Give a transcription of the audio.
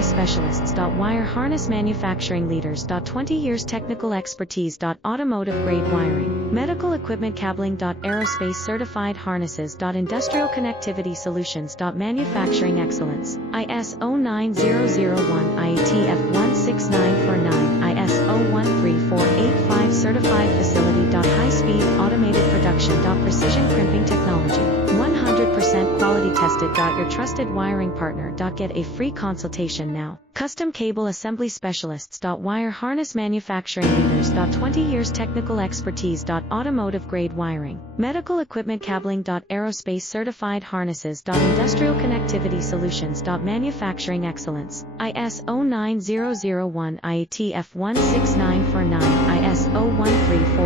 assembly specialists. Wire harness manufacturing leaders. 20 years technical expertise. Automotive grade wiring, medical equipment cabling. Aerospace certified harnesses. Industrial connectivity solutions. Manufacturing excellence. ISO 9001, IATF 16949, ISO 13485 certified facility. High speed automated production. Precision crimping technology, 100% quality tested. Your trusted wiring partner. Get a free consultation now. Custom cable assembly specialists. Wire harness manufacturing leaders. 20 years technical expertise. Automotive grade wiring, medical equipment cabling. Aerospace certified harnesses. Industrial connectivity solutions. Manufacturing excellence. ISO 9001, IATF 16949, ISO 13485.